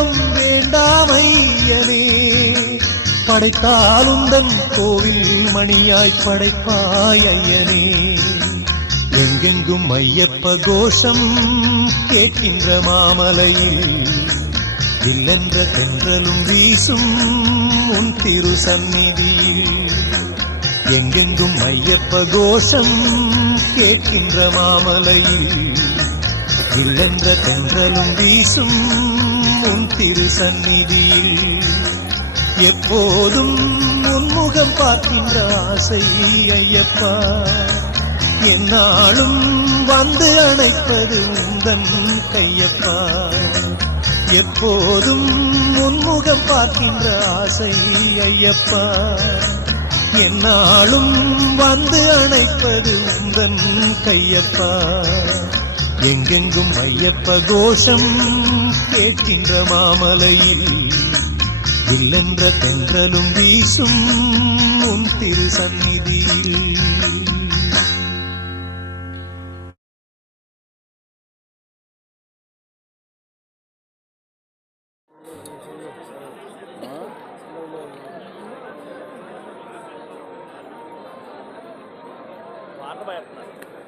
செல்வம் வேண்டாமையனே, படைத்தாலுந்தன் கோவில் மணியாய் படைப்பாய் ஐயனே. எங்கெங்கும் ஐயப்ப கோஷம் கேட்கின்ற மாமலையில் இல்லென்ற தென்றலும் வீசும் உன் திரு சந்நிதியில். எங்கெங்கும் ஐயப்ப கோஷம் கேட்கின்ற மாமலையில் இல்லென்ற தென்றலும் வீசும் உன் திரு சந்நிதியில். எப்போதும் உன்முகம் பார்க்கின்ற ஆசை ஐயப்பா, என்னாலும் வந்து அணைப்பது உந்தன் கையப்பா. எப்போதும் உன்முகம் பார்க்கின்ற ஆசை ஐயப்பா, என்னாலும் வந்து அணைப்பது உந்தன் கையப்பா. எங்கெங்கும் ஐயப்ப கோஷம் கேட்கின்ற மாமலையில் இல்லென்ற தென்றலும் வீசும் உன் திரு சந்நிதியில். Apa ya?